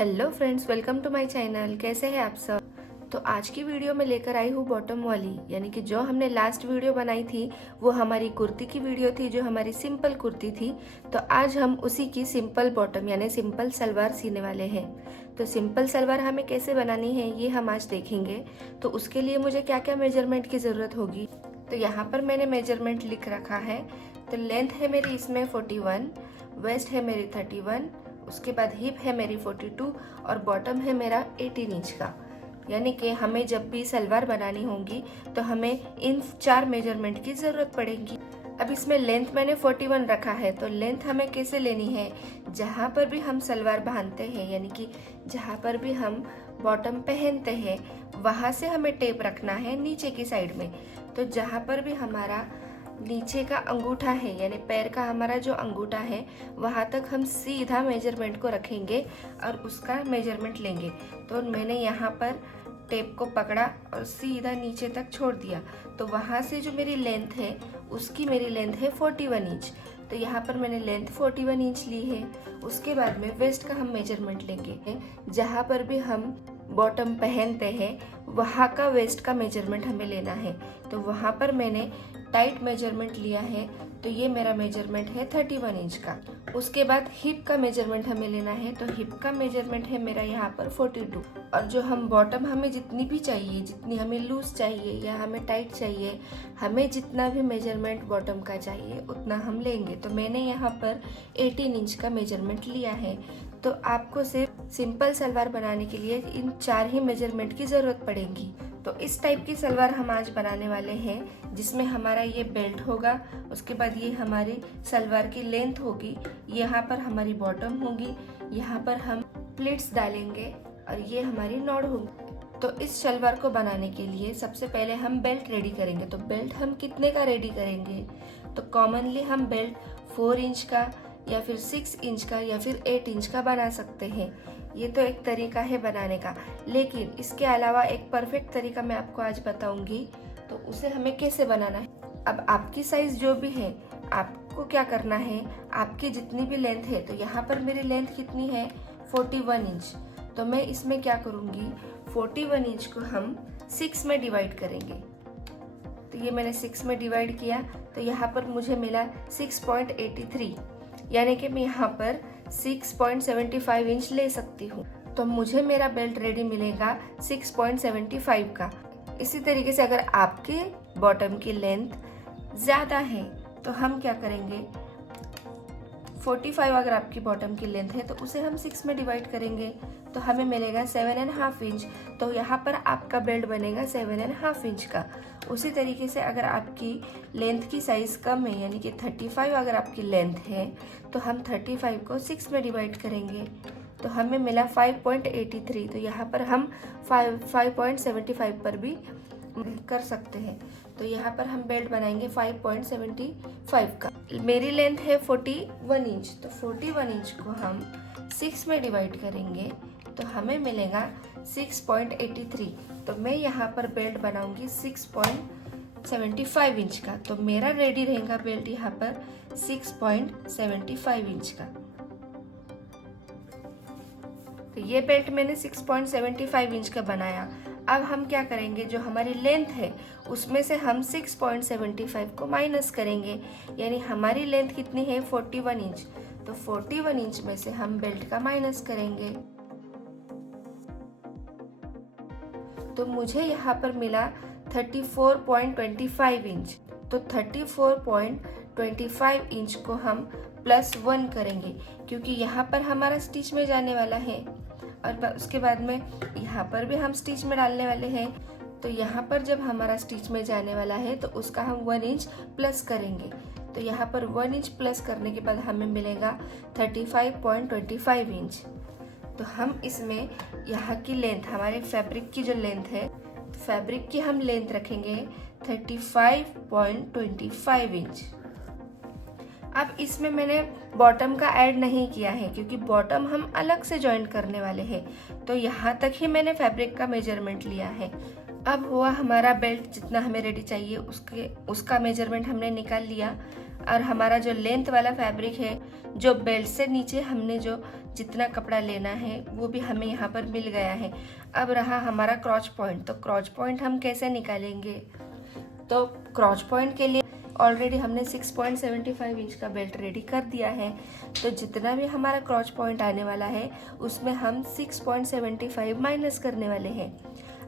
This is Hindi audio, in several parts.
Hello friends, welcome to my channel. कैसे हैं आप सब? तो आज की वीडियो में लेकर आई हूँ बॉटम वाली, यानी कि जो हमने लास्ट वीडियो बनाई थी वो हमारी कुर्ती की वीडियो थी, जो हमारी सिंपल कुर्ती थी। तो आज हम उसी की सिंपल बॉटम यानी सिंपल सलवार सीने वाले हैं। तो सिंपल सलवार हमें कैसे बनानी है ये हम आज देखेंगे। तो उसके लिए मुझे क्या क्या मेजरमेंट की ज़रूरत होगी, तो यहाँ पर मैंने मेजरमेंट लिख रखा है। तो लेंथ है मेरी इसमें 41, वेस्ट है मेरी 31, उसके बाद हिप है मेरी 42 और बॉटम है मेरा 18 इंच का। यानी कि हमें जब भी सलवार बनानी होगी तो हमें इन 4 मेजरमेंट की ज़रूरत पड़ेगी। अब इसमें लेंथ मैंने 41 रखा है। तो लेंथ हमें कैसे लेनी है, जहाँ पर भी हम सलवार बांधते हैं यानी कि जहाँ पर भी हम बॉटम पहनते हैं वहाँ से हमें टेप रखना है नीचे की साइड में। तो जहाँ पर भी हमारा नीचे का अंगूठा है यानी पैर का हमारा जो अंगूठा है वहाँ तक हम सीधा मेजरमेंट को रखेंगे और उसका मेजरमेंट लेंगे। तो मैंने यहाँ पर टेप को पकड़ा और सीधा नीचे तक छोड़ दिया। तो वहाँ से जो मेरी लेंथ है उसकी मेरी लेंथ है 41 इंच। तो यहाँ पर मैंने लेंथ 41 इंच ली है। उसके बाद में वेस्ट का हम मेजरमेंट लेंगे। जहाँ पर भी हम बॉटम पहनते हैं वहाँ का वेस्ट का मेजरमेंट हमें लेना है। तो वहाँ पर मैंने टाइट मेजरमेंट लिया है। तो ये मेरा मेजरमेंट है 31 इंच का। उसके बाद हिप का मेजरमेंट हमें लेना है। तो हिप का मेजरमेंट है मेरा यहाँ पर 42। और जो हम बॉटम हमें जितनी भी चाहिए, जितनी हमें लूज चाहिए या हमें टाइट चाहिए, हमें जितना भी मेजरमेंट बॉटम का चाहिए उतना हम लेंगे। तो मैंने यहाँ पर 18 इंच का मेजरमेंट लिया है। तो आपको सिर्फ सिंपल सलवार बनाने के लिए इन 4 ही मेजरमेंट की ज़रूरत पड़ेगी। तो इस टाइप की सलवार हम आज बनाने वाले हैं, जिसमें हमारा ये बेल्ट होगा, उसके बाद ये हमारी सलवार की लेंथ होगी, यहाँ पर हमारी बॉटम होगी, यहाँ पर हम प्लीट्स डालेंगे और ये हमारी नॉड होगी। तो इस सलवार को बनाने के लिए सबसे पहले हम बेल्ट रेडी करेंगे। तो बेल्ट हम कितने का रेडी करेंगे, तो कॉमनली हम बेल्ट 4 इंच का या फिर 6 इंच का या फिर 8 इंच का बना सकते हैं। ये तो एक तरीका है बनाने का, लेकिन इसके अलावा एक परफेक्ट तरीका मैं आपको आज बताऊंगी। तो उसे हमें कैसे बनाना है। अब आपकी साइज जो भी है, आपको क्या करना है, आपकी जितनी भी लेंथ है, तो यहाँ पर मेरी लेंथ कितनी है 41 इंच। तो मैं इसमें क्या करूँगी, 41 इंच को हम 6 में डिवाइड करेंगे। तो ये मैंने 6 में डिवाइड किया। तो यहाँ पर मुझे मिला 6.83, यानी कि मैं यहाँ पर 6.75 इंच ले सकती हूँ। तो मुझे मेरा बेल्ट रेडी मिलेगा 6.75 का। इसी तरीके से अगर आपके बॉटम की लेंथ ज़्यादा है तो हम क्या करेंगे, 45 अगर आपकी बॉटम की लेंथ है तो उसे हम 6 में डिवाइड करेंगे। तो हमें मिलेगा 7.5 इंच। तो यहाँ पर आपका बेल्ट बनेगा 7.5 इंच का। उसी तरीके से अगर आपकी लेंथ की साइज़ कम है यानी कि 35 अगर आपकी लेंथ है तो हम 35 को 6 में डिवाइड करेंगे। तो हमें मिला 5.83। तो यहाँ पर हम 5.75 पर भी कर सकते हैं। तो यहाँ पर हम बेल्ट बनाएंगे 5.75 का। मेरी लेंथ है 41 इंच। तो 41 इंच को हम 6 में डिवाइड करेंगे तो हमें मिलेगा 6.83। तो मैं यहाँ पर बेल्ट बनाऊंगी 6.75 इंच का। तो मेरा रेडी रहेगा बेल्ट यहाँ पर 6.75 इंच का। तो ये बेल्ट मैंने 6.75 इंच का बनाया। अब हम क्या करेंगे, जो हमारी लेंथ है उसमें से हम 6.75 को माइनस करेंगे, यानी हमारी लेंथ कितनी है 41 इंच। तो 41 इंच में से हम बेल्ट का माइनस करेंगे। तो मुझे यहाँ पर मिला 34.25 इंच। तो 34.25 इंच को हम +1 करेंगे, क्योंकि यहाँ पर हमारा स्टिच में जाने वाला है और उसके बाद में यहाँ पर भी हम स्टिच में डालने वाले हैं। तो यहाँ पर जब हमारा स्टिच में जाने वाला है तो उसका हम 1 इंच प्लस करेंगे। तो यहाँ पर 1 इंच प्लस करने के बाद हमें मिलेगा 35.25 इंच। तो हम इसमें यहाँ की लेंथ, हमारे फैब्रिक की जो लेंथ है, फैब्रिक की हम लेंथ रखेंगे 35.25 इंच। अब इसमें मैंने बॉटम का ऐड नहीं किया है क्योंकि बॉटम हम अलग से जॉइंट करने वाले हैं। तो यहाँ तक ही मैंने फैब्रिक का मेजरमेंट लिया है। अब हुआ हमारा बेल्ट जितना हमें रेडी चाहिए उसका मेजरमेंट हमने निकाल लिया। और हमारा जो लेंथ वाला फैब्रिक है, जो बेल्ट से नीचे हमने जो जितना कपड़ा लेना है वो भी हमें यहाँ पर मिल गया है। अब रहा हमारा क्रॉच पॉइंट। तो क्रॉच पॉइंट हम कैसे निकालेंगे? तो क्रॉच पॉइंट के लिए ऑलरेडी हमने 6.75 इंच का बेल्ट रेडी कर दिया है। तो जितना भी हमारा क्रॉच पॉइंट आने वाला है उसमें हम 6.75 माइनस करने वाले हैं।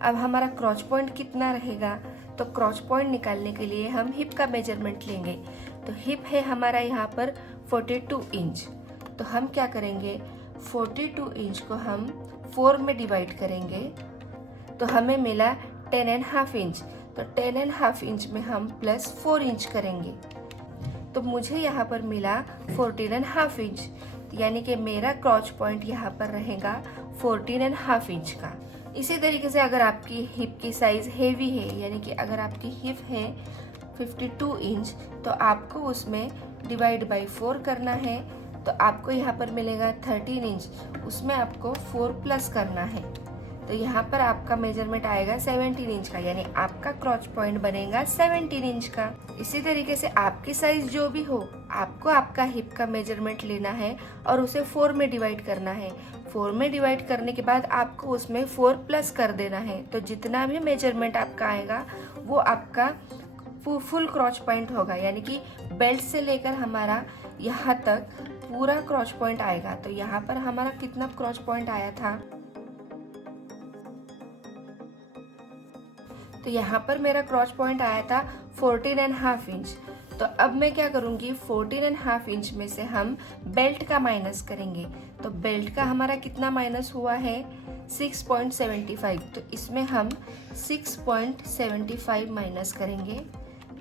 अब हमारा क्रॉच पॉइंट कितना रहेगा? तो क्रॉच पॉइंट निकालने के लिए हम हिप का मेजरमेंट लेंगे। तो हिप है हमारा यहाँ पर 42 इंच। तो हम क्या करेंगे, 42 इंच को हम 4 में डिवाइड करेंगे तो हमें मिला 10.5 इंच। तो 10.5 इंच में हम प्लस 4 इंच करेंगे तो मुझे यहाँ पर मिला 14.5 इंच। यानी कि मेरा क्रॉच पॉइंट यहाँ पर रहेगा 14.5 इंच का। इसी तरीके से अगर आपकी हिप की साइज हेवी है, यानी कि अगर आपकी हिप है 52 इंच, तो आपको उसमें डिवाइड बाई 4 करना है। तो आपको यहाँ पर मिलेगा 13 इंच, उसमें आपको 4 प्लस करना है। तो यहाँ पर आपका मेजरमेंट आएगा 17 इंच का, यानी आपका क्रॉच पॉइंट बनेगा 17 इंच का। इसी तरीके से आपकी साइज जो भी हो, आपको आपका हिप का मेजरमेंट लेना है और उसे 4 में डिवाइड करना है। 4 में डिवाइड करने के बाद आपको उसमें 4 प्लस कर देना है। तो जितना भी मेजरमेंट आपका आएगा वो आपका फुल क्रॉच पॉइंट होगा, यानी कि बेल्ट से लेकर हमारा यहाँ तक पूरा क्रॉच पॉइंट आएगा। तो यहाँ पर हमारा कितना क्रॉच पॉइंट आया था? तो यहाँ पर मेरा क्रॉच पॉइंट आया था 14.5 इंच। तो अब मैं क्या करूँगी, 14.5 इंच में से हम बेल्ट का माइनस करेंगे। तो बेल्ट का हमारा कितना माइनस हुआ है? 6.75। तो इसमें हम 6.75 माइनस करेंगे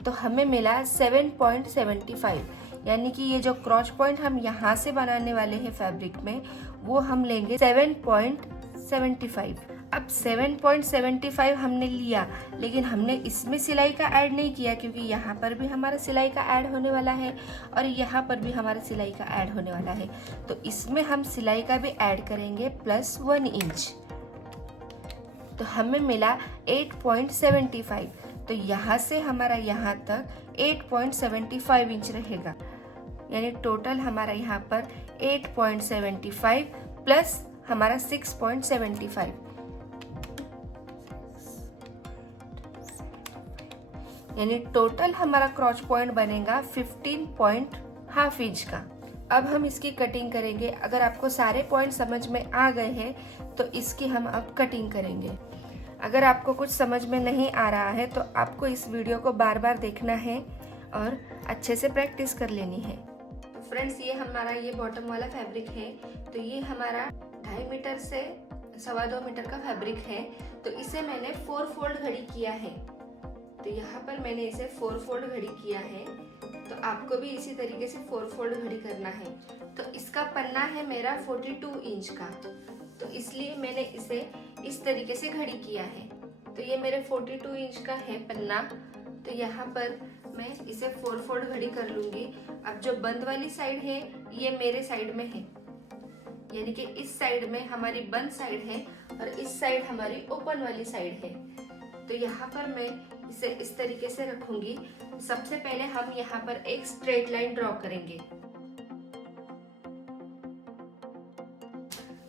तो हमें मिला 7.75। यानी कि ये जो क्रॉच पॉइंट हम यहाँ से बनाने वाले हैं फैब्रिक में, वो हम लेंगे 7.75। अब 7.75 हमने लिया, लेकिन हमने इसमें सिलाई का ऐड नहीं किया क्योंकि यहाँ पर भी हमारा सिलाई का ऐड होने वाला है और यहाँ पर भी हमारा सिलाई का ऐड होने वाला है। तो इसमें हम सिलाई का भी ऐड करेंगे प्लस 1 इंच। तो हमें मिला 8.75। तो यहाँ से हमारा यहाँ तक 8.75 इंच रहेगा, यानी टोटल हमारा यहाँ पर 8.75 प्लस हमारा 6.75, यानी टोटल हमारा क्रॉच पॉइंट बनेगा 15.5 इंच का। अब हम इसकी कटिंग करेंगे। अगर आपको सारे पॉइंट समझ में आ गए हैं तो इसकी हम अब कटिंग करेंगे। अगर आपको कुछ समझ में नहीं आ रहा है तो आपको इस वीडियो को बार बार देखना है और अच्छे से प्रैक्टिस कर लेनी है। तो फ्रेंड्स, ये हमारा ये बॉटम वाला फैब्रिक है। तो ये हमारा 2.5 मीटर से 2.25 मीटर का फैब्रिक है। तो इसे मैंने 4 फोल्ड घड़ी किया है। तो यहाँ पर मैंने इसे 4 फोल्ड घड़ी किया है। तो आपको भी इसी तरीके से 4 फोल्ड घड़ी करना है। तो इसका पन्ना है मेरा 42 इंच का, तो इसलिए मैंने इसे इस तरीके से घड़ी किया है। तो ये मेरे 42 इंच का है पन्ना। तो यहाँ पर मैं इसे 4 फोल्ड घड़ी कर लूंगी। अब जो बंद वाली साइड है ये मेरे साइड में है, यानी कि इस साइड में हमारी बंद साइड है और इस साइड हमारी ओपन वाली साइड है। तो यहाँ पर मैं इसे इस तरीके से रखूंगी। सबसे पहले हम यहाँ पर एक स्ट्रेट लाइन ड्रॉ करेंगे।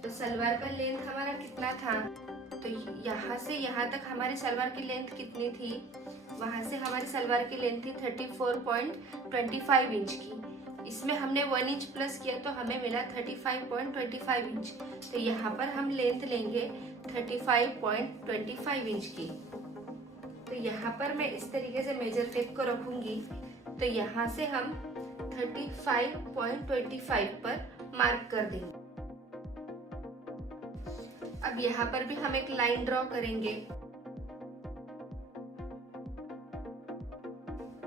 तो सलवार का लेंथ हमारा कितना था? तो यहाँ से यहाँ तक हमारी सलवार की लेंथ कितनी थी? वहां से हमारी सलवार की लेंथ थी 34.25 इंच की। इसमें हमने 1 इंच प्लस किया तो हमें मिला 35.25 इंच। तो यहाँ पर हम लेंथ लेंगे 35.25 इंच की। तो यहाँ पर मैं इस तरीके से मेजर टेप को रखूंगी। तो यहाँ से हम 35.25 पर मार्क कर देंगे। अब यहाँ पर भी हम एक लाइन ड्रॉ करेंगे।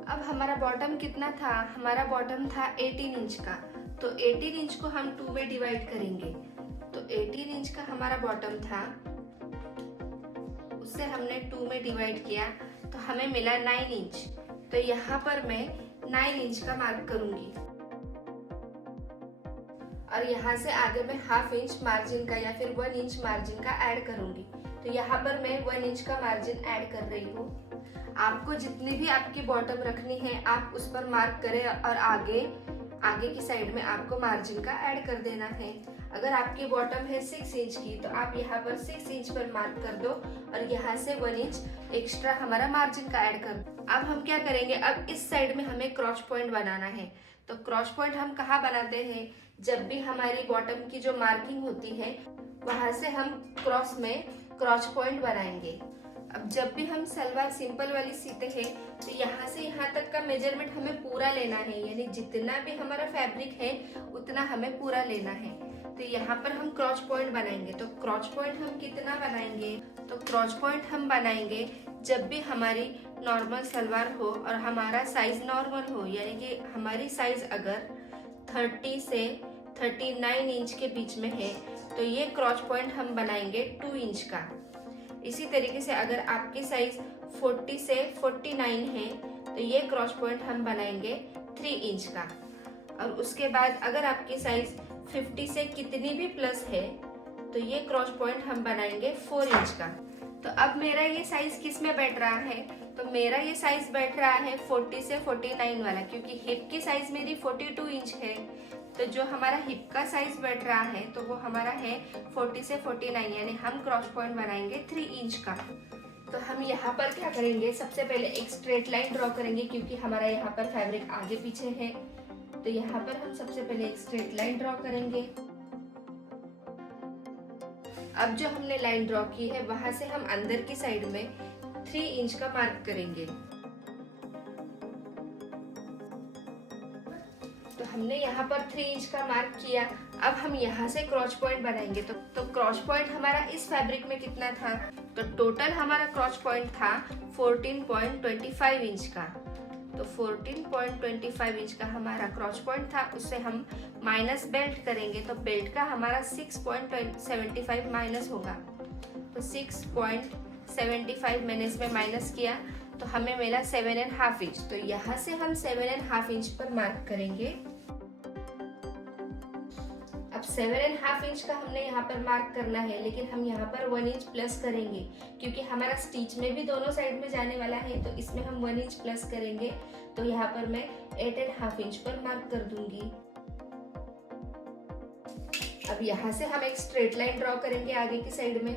अब हमारा बॉटम कितना था? हमारा बॉटम था 18 इंच का। तो 18 इंच को हम 2 में डिवाइड करेंगे। तो 18 इंच का हमारा बॉटम था, उससे हमने 2 में डिवाइड किया तो हमें मिला 9 इंच। तो यहाँ पर मैं 9 इंच का मार्क करूंगी और यहाँ से आगे मैं 1/2 इंच मार्जिन का या फिर 1 इंच मार्जिन का ऐड करूंगी। तो यहाँ पर मैं 1 इंच का मार्जिन ऐड कर रही हूँ। आपको जितनी भी आपकी बॉटम रखनी है आप उस पर मार्क करें और आगे की साइड में आपको मार्जिन का ऐड कर देना है। अगर आपकी बॉटम है 6 इंच की तो आप यहाँ पर 6 इंच पर मार्क कर दो और यहाँ से 1 इंच एक्स्ट्रा हमारा मार्जिन का ऐड कर दो। अब हम क्या करेंगे, अब इस साइड में हमें क्रॉच पॉइंट बनाना है। तो क्रॉच पॉइंट हम कहाँ बनाते हैं, जब भी हमारी बॉटम की जो मार्किंग होती है वहां से हम क्रॉस में क्रॉच पॉइंट बनाएंगे। अब जब भी हम सलवार सिंपल वाली सीते हैं तो यहाँ से यहाँ तक का मेजरमेंट हमें पूरा लेना है, यानी जितना भी हमारा फैब्रिक है उतना हमें पूरा लेना है। तो यहाँ पर हम क्रॉच पॉइंट बनाएंगे। तो क्रॉच पॉइंट हम कितना बनाएंगे, तो क्रॉच पॉइंट हम बनाएंगे जब भी हमारी नॉर्मल सलवार हो और हमारा साइज नॉर्मल हो, यानी कि हमारी साइज अगर 30 से 39 इंच के बीच में है तो ये क्रॉच पॉइंट हम बनाएंगे 2 इंच का। इसी तरीके से अगर आपकी साइज 40 से 49 है तो ये क्रॉच पॉइंट हम बनाएंगे 3 इंच का। और उसके बाद अगर आपकी साइज 50 से कितनी भी प्लस है तो ये क्रॉच पॉइंट हम बनाएंगे 4 इंच का। तो अब मेरा ये साइज किस में बैठ रहा है, तो मेरा ये साइज बैठ रहा है 40 से 49 वाला, क्योंकि हिप की साइज मेरी 42 इंच है। तो जो हमारा हिप का साइज बैठ रहा है तो वो हमारा है 40 से 49, यानी हम क्रॉच पॉइंट बनाएंगे 3 इंच का। तो हम यहाँ पर क्या करेंगे, सबसे पहले एक स्ट्रेट लाइन ड्रॉ करेंगे, क्योंकि हमारा यहाँ पर फैब्रिक आगे पीछे है। तो यहाँ पर हम सबसे पहले एक स्ट्रेट लाइन ड्रॉ करेंगे। अब जो हमने लाइन ड्रॉ की है वहां से हम अंदर की साइड में 3 इंच का मार्क करेंगे। तो हमने यहाँ पर 3 इंच का मार्क किया। अब हम यहाँ से क्रॉच पॉइंट बनाएंगे। तो क्रॉच पॉइंट हमारा इस फैब्रिक में कितना था, तो टोटल हमारा क्रॉच पॉइंट था 14.25 इंच का। तो 14.25 इंच का हमारा क्रॉच पॉइंट था, उससे हम माइनस बेल्ट करेंगे। तो बेल्ट का हमारा 6.75 माइनस होगा। तो 6.75 मैंने इसमें माइनस किया तो हमें मिला 7.5 इंच। तो यहाँ से हम 7.5 इंच पर मार्क करेंगे। अब 7.5 इंच का हमने यहाँ पर मार्क करना है, लेकिन हम यहाँ पर 1 इंच प्लस करेंगे, क्योंकि हमारा स्टिच में भी दोनों साइड में जाने वाला है। तो इसमें हम 1 इंच प्लस करेंगे। तो यहाँ पर मैं 8.5 इंच पर मार्क कर दूंगी। अब यहाँ से हम एक स्ट्रेट लाइन ड्रॉ करेंगे आगे की साइड में।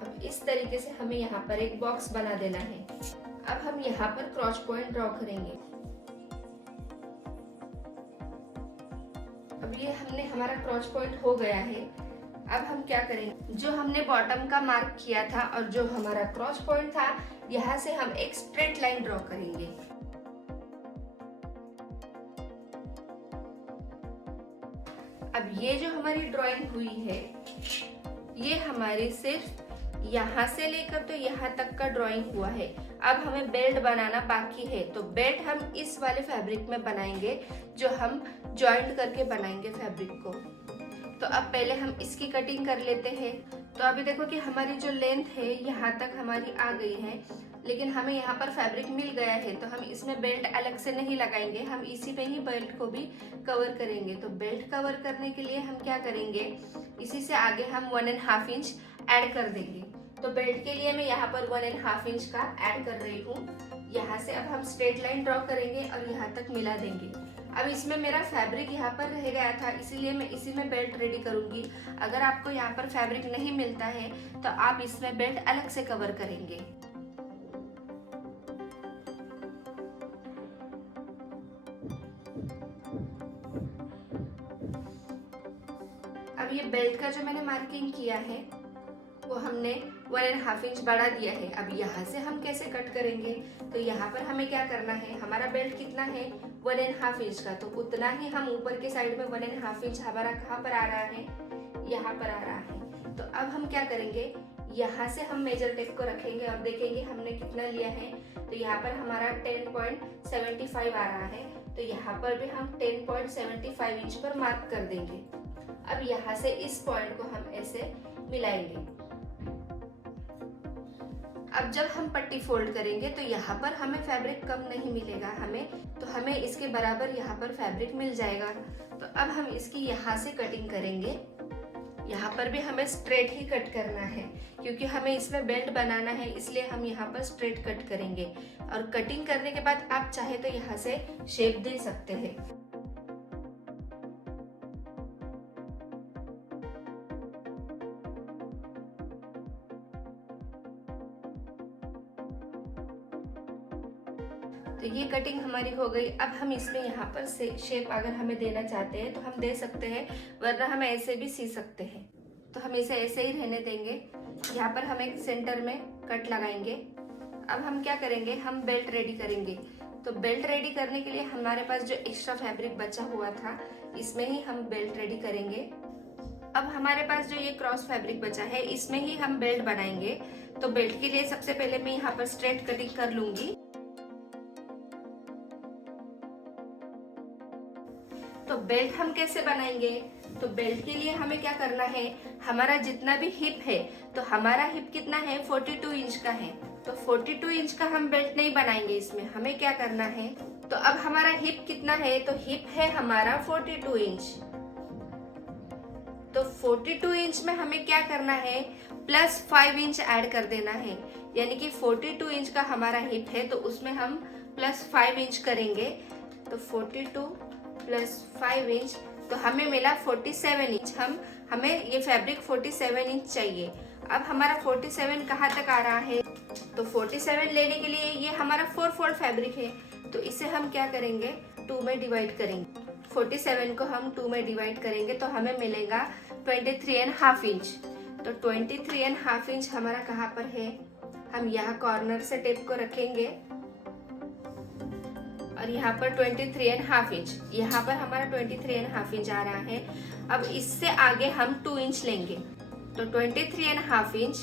अब इस तरीके से हमें यहाँ पर एक बॉक्स बना देना है। अब हम यहाँ पर क्रॉच पॉइंट ड्रॉ करेंगे। अब ये हमारा क्रॉच पॉइंट हो गया है। अब हम क्या करेंगे, जो हमने बॉटम का मार्क किया था और जो हमारा क्रॉच पॉइंट था, यहाँ से हम एक स्ट्रेट लाइन ड्रॉ करेंगे। अब ये जो हमारी ड्राइंग हुई है ये हमारी सिर्फ यहाँ से लेकर तो यहाँ तक का ड्राइंग हुआ है। अब हमें बेल्ट बनाना बाकी है। तो बेल्ट हम इस वाले फैब्रिक में बनाएंगे, जो हम जॉइंट करके बनाएंगे फैब्रिक को। तो अब पहले हम इसकी कटिंग कर लेते हैं। तो अभी देखो कि हमारी जो लेंथ है यहाँ तक हमारी आ गई है, लेकिन हमें यहाँ पर फैब्रिक मिल गया है। तो हम इसमें बेल्ट अलग से नहीं लगाएंगे, हम इसी पे ही बेल्ट को भी कवर करेंगे। तो बेल्ट कवर करने के लिए हम क्या करेंगे, इसी से आगे हम 1.5 इंच ऐड कर देंगे। तो बेल्ट के लिए मैं यहाँ पर 1.5 इंच का ऐड कर रही हूँ। यहाँ से अब हम स्ट्रेट लाइन ड्रॉ करेंगे और यहाँ तक मिला देंगे। अब इसमें मेरा फैब्रिक यहाँ पर रह गया था, इसीलिए मैं इसी में बेल्ट रेडी करूंगी। अगर आपको यहाँ पर फैब्रिक नहीं मिलता है तो आप इसमें बेल्ट अलग से कवर करेंगे। अब ये बेल्ट का जो मैंने मार्किंग किया है वो हमने 1.5 इंच बढ़ा दिया है। अब यहाँ से हम कैसे कट करेंगे, तो यहाँ पर हमें क्या करना है, हमारा बेल्ट कितना है 1.5 इंच का, तो उतना ही हम ऊपर के साइड में 1.5 इंच हमारा कहाँ पर आ रहा है, यहाँ पर आ रहा है। तो अब हम क्या करेंगे, यहाँ से हम मेजर टेप को रखेंगे और देखेंगे हमने कितना लिया है। तो यहाँ पर हमारा 10.75 आ रहा है। तो यहाँ पर भी हम 10.75 इंच पर मार्क कर देंगे। अब यहाँ से इस पॉइंट को हम ऐसे मिलाएंगे। अब जब हम पट्टी फोल्ड करेंगे तो यहाँ पर हमें फैब्रिक कम नहीं मिलेगा, तो हमें इसके बराबर यहाँ पर फैब्रिक मिल जाएगा। तो अब हम इसकी यहाँ से कटिंग करेंगे यहाँ पर भी हमें स्ट्रेट ही कट करना है, क्योंकि हमें इसमें बेल्ट बनाना है, इसलिए हम यहाँ पर स्ट्रेट कट करेंगे। और कटिंग करने के बाद आप चाहे तो यहाँ से शेप दे सकते हैं। तो ये कटिंग हमारी हो गई। अब हम इसमें यहाँ पर से शेप अगर हमें देना चाहते हैं तो हम दे सकते हैं, वरना हम ऐसे भी सी सकते हैं। तो हम इसे ऐसे ही रहने देंगे। यहाँ पर हम एक सेंटर में कट लगाएंगे। अब हम क्या करेंगे, हम बेल्ट रेडी करेंगे। तो बेल्ट रेडी करने के लिए हमारे पास जो एक्स्ट्रा फैब्रिक बचा हुआ था, इसमें ही हम बेल्ट रेडी करेंगे। अब हमारे पास जो ये क्रॉस फैब्रिक बचा है, इसमें ही हम बेल्ट बनाएंगे। तो बेल्ट के लिए सबसे पहले मैं यहाँ पर स्ट्रेट कटिंग कर लूंगी। तो बेल्ट हम कैसे बनाएंगे, तो बेल्ट के लिए हमें क्या करना है, हमारा जितना भी हिप है, तो हमारा हिप कितना है, 42 इंच का है। तो 42 इंच का हम बेल्ट नहीं बनाएंगे, इसमें हमें क्या करना है, तो अब हमारा हिप कितना है, तो हिप है हमारा 42 इंच। तो 42 इंच में हमें क्या करना है, प्लस 5 इंच ऐड कर देना है। यानी कि 42 इंच का हमारा हिप है, तो उसमें हम प्लस 5 इंच करेंगे। तो 42 प्लस 5 इंच, तो हमें मिला 47 इंच। हमें ये फैब्रिक 47 इंच चाहिए। अब हमारा 47 कहाँ तक आ रहा है, तो 47 लेने के लिए ये हमारा 4 फोल्ड फैब्रिक है, तो इसे हम क्या करेंगे, 2 में डिवाइड करेंगे। 47 को हम 2 में डिवाइड करेंगे तो हमें मिलेगा 23.5 इंच। तो 23.5 इंच हमारा कहाँ पर है, हम यहाँ कॉर्नर से टेप को रखेंगे और यहाँ पर 23.5 इंच, यहाँ पर हमारा 23.5 इंच आ रहा है। अब इससे आगे हम 2 इंच लेंगे। तो 23.5 इंच,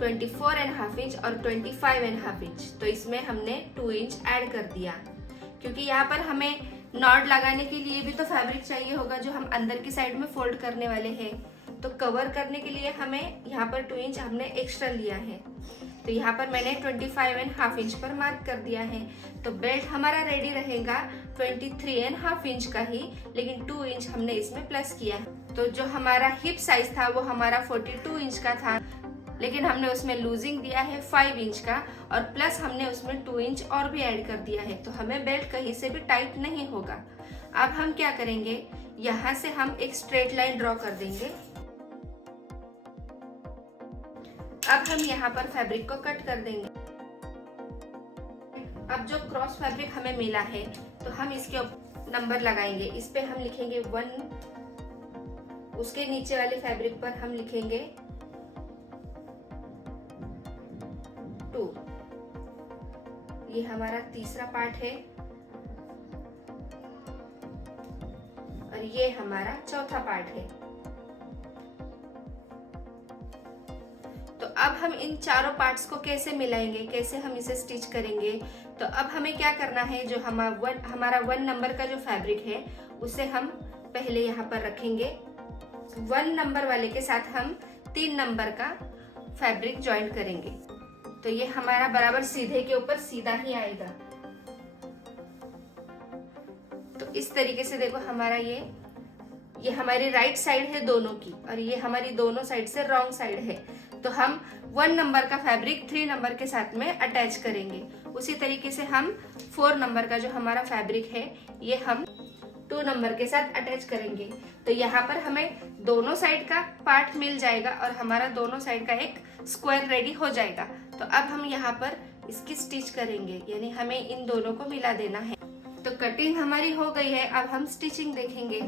24.5 इंच और 25.5 इंच, तो इसमें हमने 2 इंच ऐड कर दिया, क्योंकि यहाँ पर हमें नॉट लगाने के लिए भी तो फैब्रिक चाहिए होगा, जो हम अंदर की साइड में फोल्ड करने वाले हैं। तो कवर करने के लिए हमें यहाँ पर 2 इंच हमने एक्स्ट्रा लिया है। तो यहाँ पर मैंने 25.5 इंच पर मार्क कर दिया है। तो बेल्ट हमारा रेडी रहेगा 23.5 इंच का ही, लेकिन 2 इंच हमने इसमें प्लस किया है। तो जो हमारा हिप साइज था वो हमारा 42 इंच का था, लेकिन हमने उसमें लूजिंग दिया है 5 इंच का, और प्लस हमने उसमें 2 इंच और भी ऐड कर दिया है। तो हमें बेल्ट कहीं से भी टाइट नहीं होगा। अब हम क्या करेंगे, यहाँ से हम एक स्ट्रेट लाइन ड्रॉ कर देंगे। अब हम यहाँ पर फैब्रिक को कट कर देंगे। अब जो क्रॉस फैब्रिक हमें मिला है, तो हम इसके नंबर लगाएंगे। इस पे हम लिखेंगे 1, उसके नीचे वाले फैब्रिक पर हम लिखेंगे 2। ये हमारा तीसरा पार्ट है और ये हमारा चौथा पार्ट है। तो अब हम इन चारों पार्ट्स को कैसे मिलाएंगे, कैसे हम इसे स्टिच करेंगे, तो अब हमें क्या करना है, जो हमारा 1 नंबर का जो फैब्रिक है उसे हम पहले यहाँ पर रखेंगे। 1 नंबर वाले के साथ हम 3 नंबर का फैब्रिक ज्वाइन करेंगे। तो ये हमारा बराबर सीधे के ऊपर सीधा ही आएगा। तो इस तरीके से देखो, हमारा ये हमारी राइट साइड है दोनों की, और ये हमारी दोनों साइड से रॉन्ग साइड है। तो हम 1 नंबर का फैब्रिक 3 नंबर के साथ में अटैच करेंगे। उसी तरीके से हम 4 नंबर का जो हमारा फैब्रिक है, ये हम 2 नंबर के साथ अटैच करेंगे। तो यहाँ पर हमें दोनों साइड का पार्ट मिल जाएगा और हमारा दोनों साइड का एक स्क्वायर रेडी हो जाएगा। तो अब हम यहाँ पर इसकी स्टिच करेंगे, यानी हमें इन दोनों को मिला देना है। तो कटिंग हमारी हो गई है, अब हम स्टिचिंग देखेंगे।